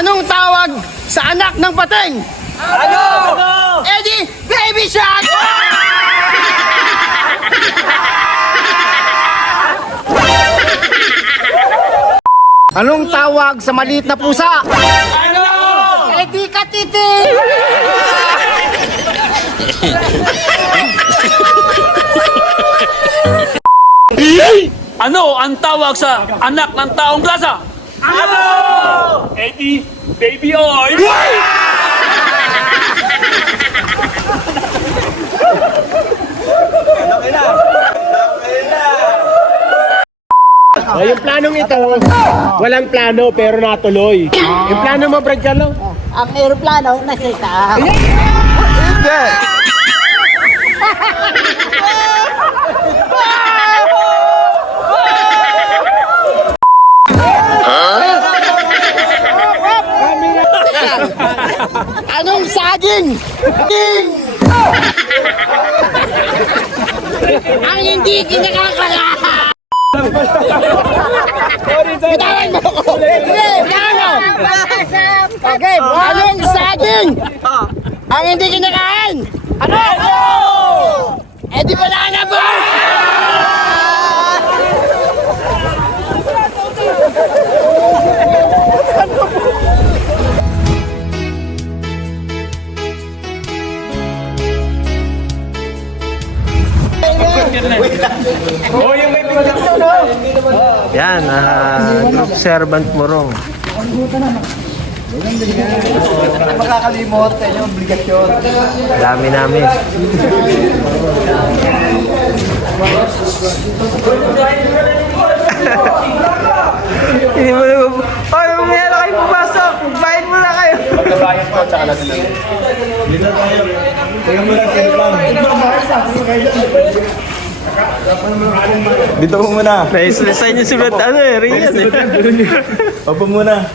Anong tawag sa anak ng pating? Ano? Eddie, baby shark! Anong tawag sa maliit na pusa? Ano? Eddie katiti! Ano ang tawag sa anak ng taong grasa? Ano? Eddie, baby oil. Oh, yung planong ito, walang plano pero natuloy. Yung plano mo, Brad Carlo? Ang aeroplano nasa itaas. Anong saging? Ding! Ang hindi kinakakala! Bitawan mo ako! Hindi! Bitawan mo! Okay, anong saging? Ang hindi kinakain? Ano? Eh di banana boat! Yan, group servant Morong. Makakalimot sa inyong obligasyon. Dami namin. Hindi mo na Oy, mamaya na kayo pumasok. Magbayad mo na kayo. Pagkabayan ko, tsaka natin lang. Dito po muna. Naislisan niyo sulat Rian Opo muna.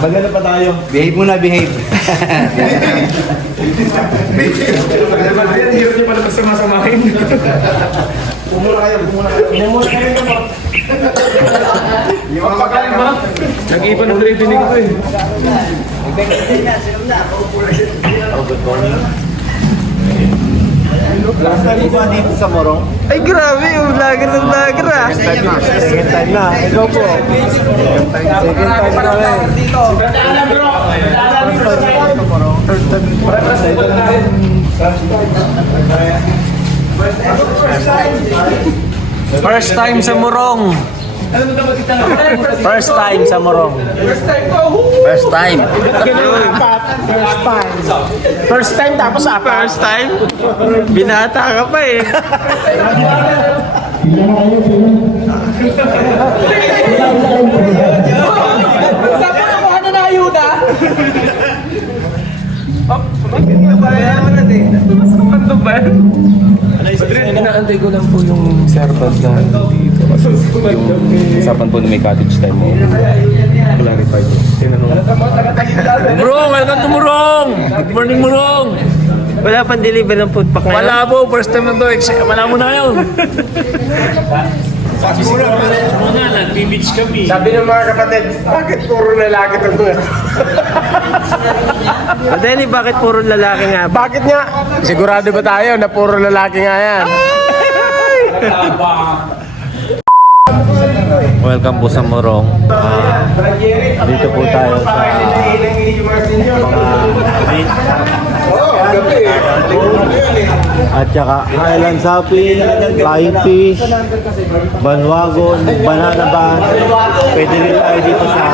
Maganda pa tayo. Behave muna, behave. Nag-iba ng reading ko eh. Last time ba dito sa Morong? Ay grabe, yung vlogger ng vlogger ah. Second time na. Ikaw po. Second time na rin. First time sa Morong. First time sa Morong. First time. First time tapos apa? First time? Binata ka pa eh. Inaantay ko lang po yung servant na dito. Yung usapan po na may cottage time mo. Clarify ko. Murong, welcome to Murong. Good morning, Murong. Wala pang deliver ng food pack ngayon. Wala po, first time na to. Wala mo na yun. Sabi ng mga kapatid, bakit puro lalaki itong mga? Madali, bakit puro lalaki nga? Bakit nga? Sigurado ba tayo na puro lalaki nga yan? Welcome po sa Morong. Dito po tayo sa at saka Highland Sapi, Flying Fish, Banwagon, Banana Band. Pwede rin tayo dito sa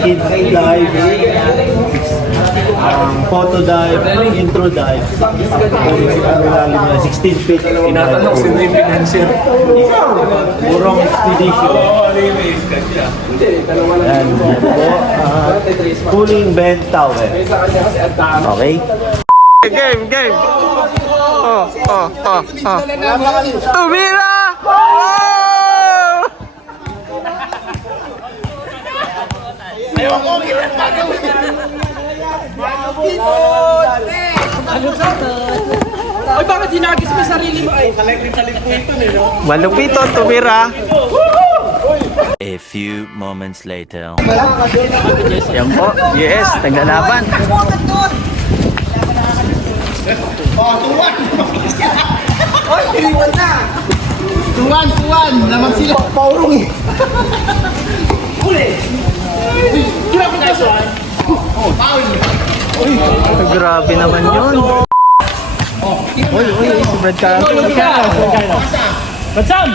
Kids Dive, Photo Dive, Intro Dive. Lalim na 16 feet. Tinatanong si Dream Financier. Morong Expedition. Yan, dito po. Cooling Bend Tower. Okay? Game, game! Tumira! Ay, bakit hinagis mo sarili mo? Ay, Malupito, tumira. A few moments later. Yan po. Yes, naglalaban. Tuwan, naman sila. Paurong eh. Grabe naman yun. Uy, si Brad Carlton. Batsam!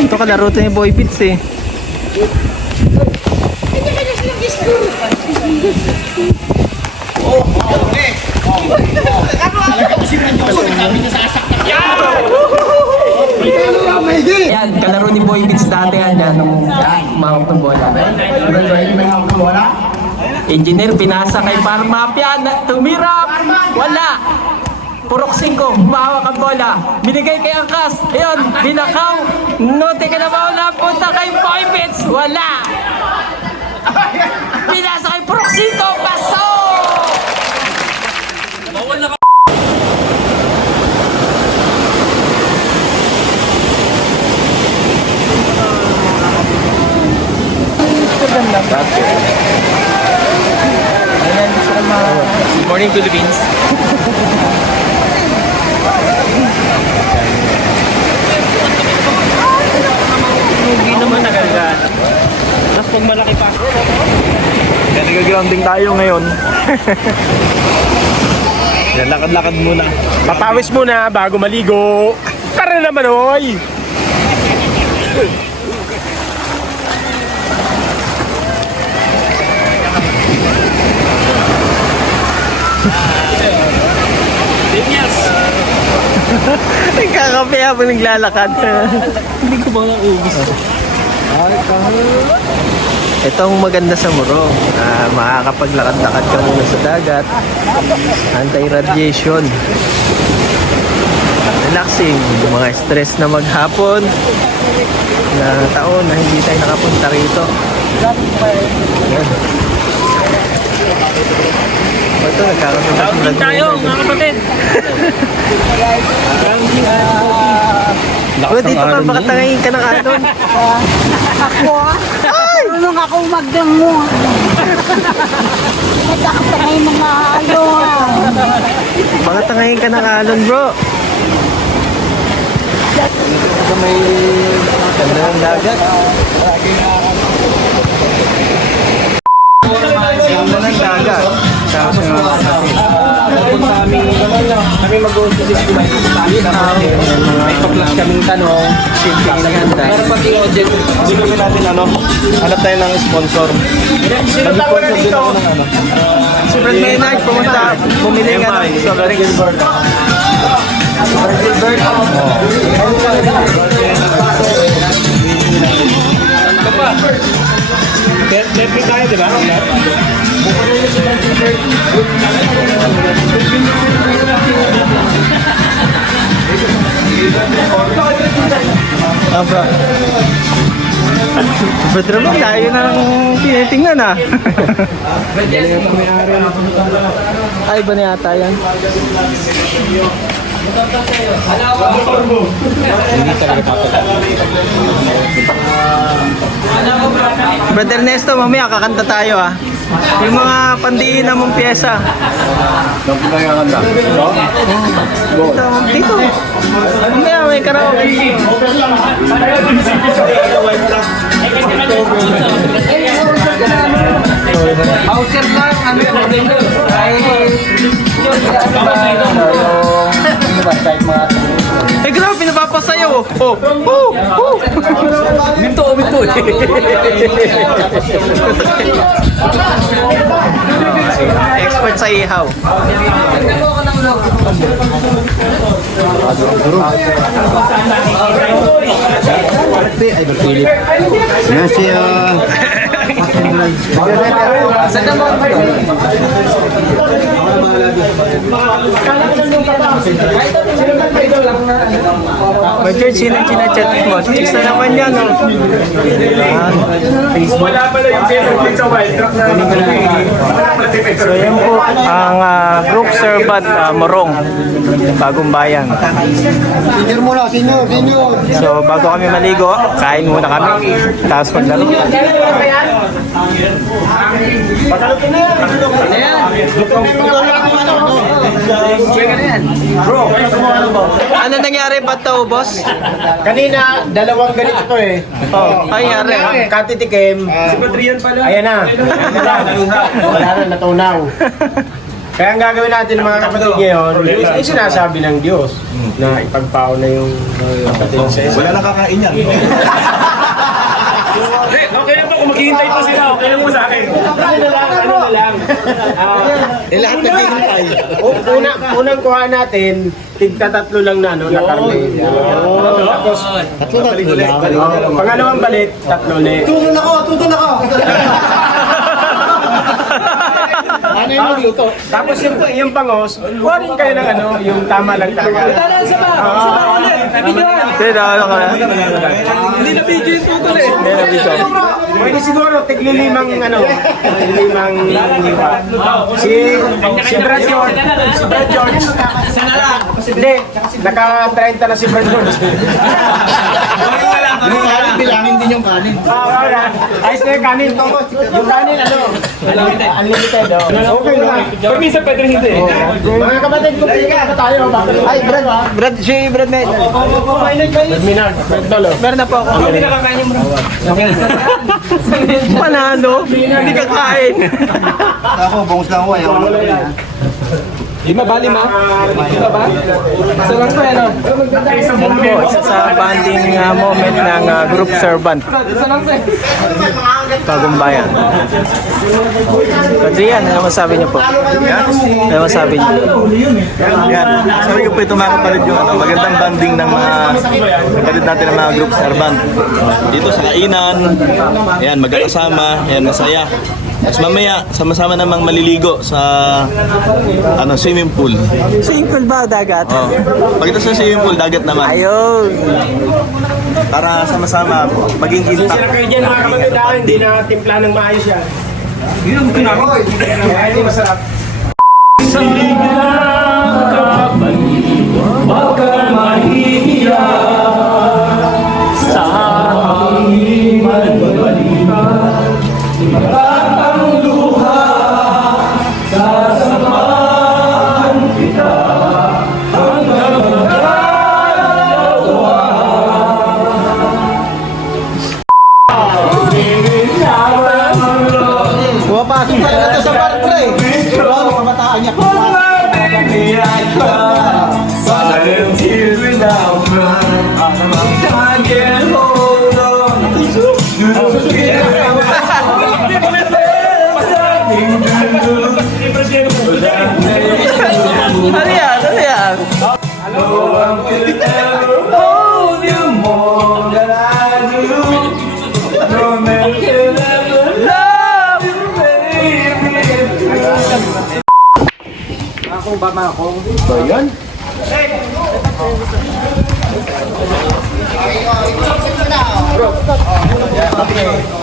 Ito kalaro to ni Boy Beats eh. Yan, kalaro ni Boy Beats dati yan nung mahawak ng bola. Engineer, pinasa kay Parmapia, tumirap, wala. Purok 5, mahawak ang bola. Binigay kay Angkas, ayun, binakaw. Note ka na bola, punta kay Boy Beats, wala. Pinasa kay Purok 5, paso! Morning Philippines. Hindi naman nagagad. Tapos pag malaki pa. Kaya nag-grounding tayo ngayon. Yan, lakad-lakad muna. Papawis muna bago maligo. Tara naman, oy! Nagkakape habang naglalakad. Hindi ko ba naubos? Ito ang maganda sa Morong. Makakapaglakad-lakad ka muna sa dagat. Anti-radiation. Relaxing. Yung mga stress na maghapon na taon na hindi tayo nakapunta rito. Yan. Ito, nagkakasunod Tayo, mga kapatid. Dito ka, baka tangayin ka ng alon. Ako? Ay! Tulong ako magdamo. Nagkakatangay mga alon. Baka tangayin ka ng alon, bro. Ito may ganda ng dagat. Ganda ng dagat. Tapos Kami mag-uusap sa may pa-flash kaming tanong. simple na ganda. Pero pati audience, hindi kami natin hanap tayo ng sponsor. Nag-sponsor din ako ng Si Brad Maynard, pumunta, bumili nga ng soft drinks. Gilbert. Netflix tayo, di ba? Aba. Ba't naman tayo nang tinitingnan ah? Ay, ba na yata yan? Brother Ernesto, mamaya kakanta tayo ah. Yung mga pandiin na mong pyesa. Dito. Mamaya may karaoke. Voucher lang, eh, grabe, pinapapasayaw. Minto. Expert sa ihaw. Richard, sino chinachat mo? Chicks na naman yan, oh. Wala pala yung payment sa wild truck na So yan po ang group servant Morong, Bagong Bayan. Senior muna, senior. So bago kami maligo, kain muna kami. Tapos maglaro. Ano nangyari ba to, boss? Kanina, dalawang ganito to eh. Ay, nangyari. Katitikim. Ayan na. Wala na, natunaw. Kaya ang gagawin natin mga kapatid ngayon, yung sinasabi ng Diyos na ipagpao na yung kapatid sa isa. Wala nang kakain yan. Okay lang po kung maghihintay pa sila. Okay lang po sa akin. Ano na lang. lahat naghihintay. Unang kuha natin, tigta-tatlo lang na, no, na karne. Tapos, pangalawang balik, tatlo ulit. Tutol ako! Ano yung luto? Tapos yung pangos, kuha rin kayo ng ano, yung tama lang talaga. Hindi na video yung tutol eh. Pwede siguro, tigli-limang ano, limang si Brad George. Hindi, naka-30 na si Brad George. Bilangin din yung kanin. Ayos na yung kanin. Yung kanin, ano, unlimited, oh. Okay lang. Pag minsan pwede rin hindi. Mga kapatid, kung pili ka tayo, ay, Brad Med. Brad Minard, Brad Dolo. Meron na po ako. Hindi nakakain yung bro. Panalo? Hindi ka kain. Ako, bangus lang ako. Ayaw ko lang. Lima ba? Isa lang po yan, oh. Yan po, isa sa banding moment ng group servant. Bagong Bayan. Adrian, ano masabi niyo po? Ano masabi niyo? Yan. Sabi ko po ito mga kapatid yung magandang banding ng mga kapatid natin ng mga group servant. Dito sa kainan, yan, magkakasama, yan, masaya. Tapos mamaya, sama-sama namang maliligo sa swimming pool. Swimming pool ba o dagat? Oh. Pagkita sa swimming pool, dagat naman. Ayun. Para sama-sama maging intact. Kaya dyan mga kapatid, hindi na timpla ng maayos yan. Kaya hindi masarap. Pumapasok talaga ito sa bar, pre. Bro, kamataan niya. Ano yan? Ano yan?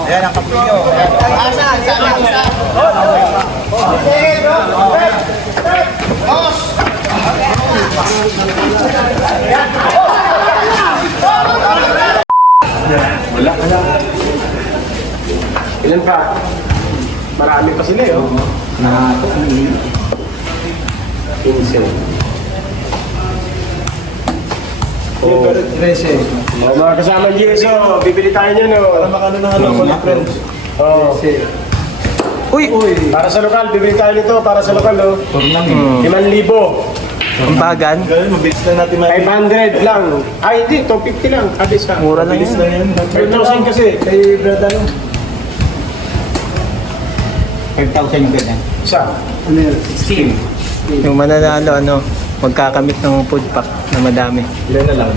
Yan ang kapatid nyo. Ilan pa? Marami pa sila, oh. 15. Oh, 13. Oh, mga kasama GSO, bibili tayo niyan, oh. Para makano na mga friends. Oh. Uy! Para sa lokal, bibili tayo nito para sa lokal, oh. 5,000. Ang bagan. Ganun, mabilis lang natin 500 lang. Ay, hindi, 250 lang. Abis ka. Mura lang Mabilis yan. lang yan. 5,000 kasi, kay Brad, ano? 5,000 yung ganyan. Isa. 16. Yung mananalo, magkakamit ng food pack na madami. Ilan na lang.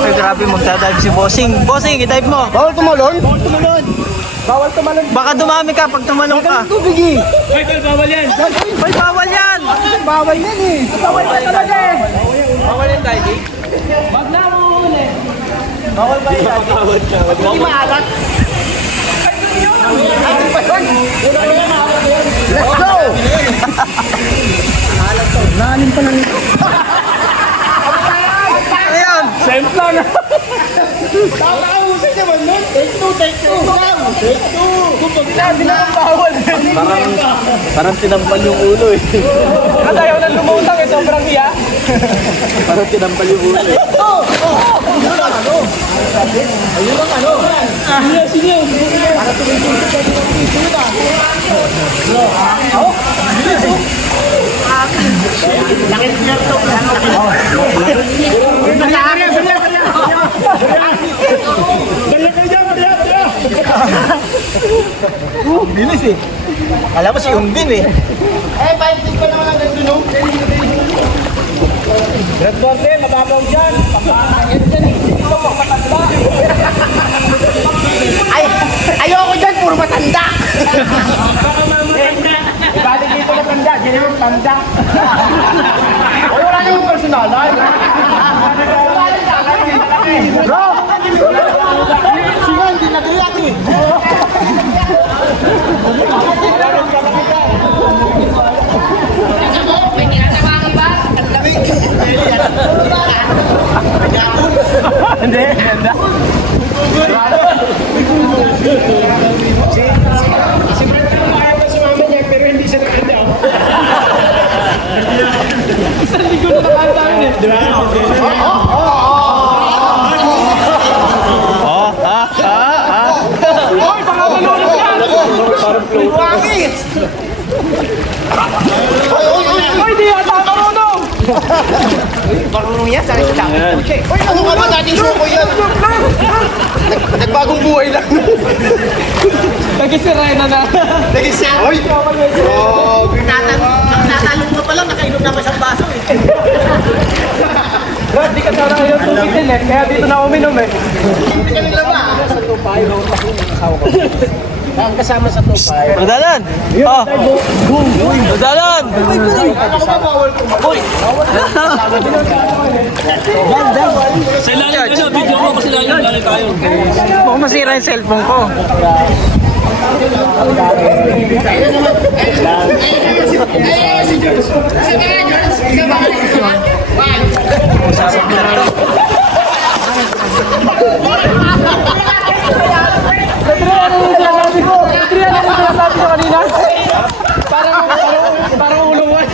Ay, grabe, magdadive si Bossing. Bossing, i-dive mo. Bawal tumalon? Baka dumami ka pag tumalong ka. Tubig eh. Michael, bawal yan. Ay, bawal yan! Bawal yan eh. Bawal ba talaga eh. Bawal yung diving? Wag na mo uli. Bawal ba yung diving? Hindi maalat. Let's go! Nalim pa lang ito. Ayan! Sempla na! Nakakausay naman nun! Take two! Take two! Sinabi na ang bawal! Parang tinampal yung ulo eh. At ayaw na lumutang eh, sobrang hiya. Parang tinampal yung ulo eh. Bilis eh. Alam mo si Ungdin eh. Eh, 5-6 pa naman ang ganda no? Red Border, mababaw dyan. Ito po, matanda. Ayoko dyan, puro matanda. Ibalik dito matanda, dyan yung tanda. Oy, wala nang personalan. Bro! Singan, di nagriyak eh. Hindi, ganda. Si Brad naman kaya pa sumama niya, pero hindi siya nakanda. Isang ligo na nakanta yun eh. Di ba? Oy, baka malulog yan! Parang wangit! Oy, di yata marunong! Marunong yan, sa akin sa Oy, ano ka ba dating suko yan? Nagbagong buhay lang. Nagisirena na. Nagisirena? Oy! Natalong mo pa lang, nakainom na isang baso eh. Hindi ka sana yung tubig din eh, kaya dito na uminom eh. Hindi ka nila ba? Ang kasama sa tupay. Pagdalan! Oh! Pagdalan! Sa ilalim ano, video mo kasi ilalim tayo. Baka masira yung cellphone ko. Parang ulungan.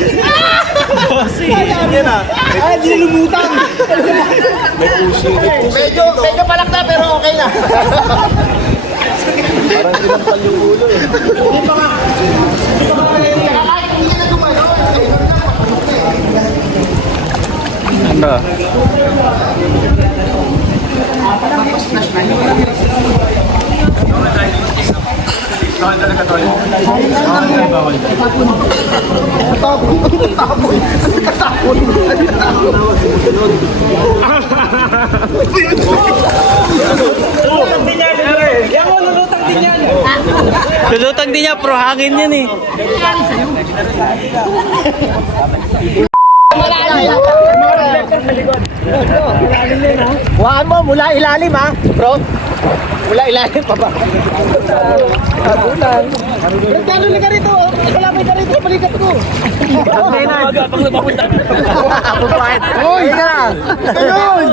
Yan ah! Ay, di lumutang. Medyo palak na pero okay na. Parang tinampal yung ulo eh. Ano? Lulutang din niya, pro hangin yan eh. Huwaan mo mula ilalim ha, bro. Mula ilalim pa ba? Tagulan. Nagdalo ka rito. Kalamay ka rito. Balikat ko. Okay na. Pag napapunta. Uy! Ayun!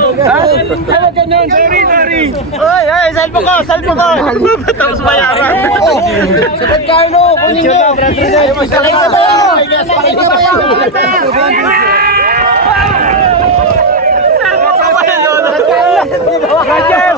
Ano ganun? Sorry. Uy! Cellphone ko! Tapos mayaran. Sa Carlo, kunin nyo. Pakita mo yun. Pakita mo yun. Roger!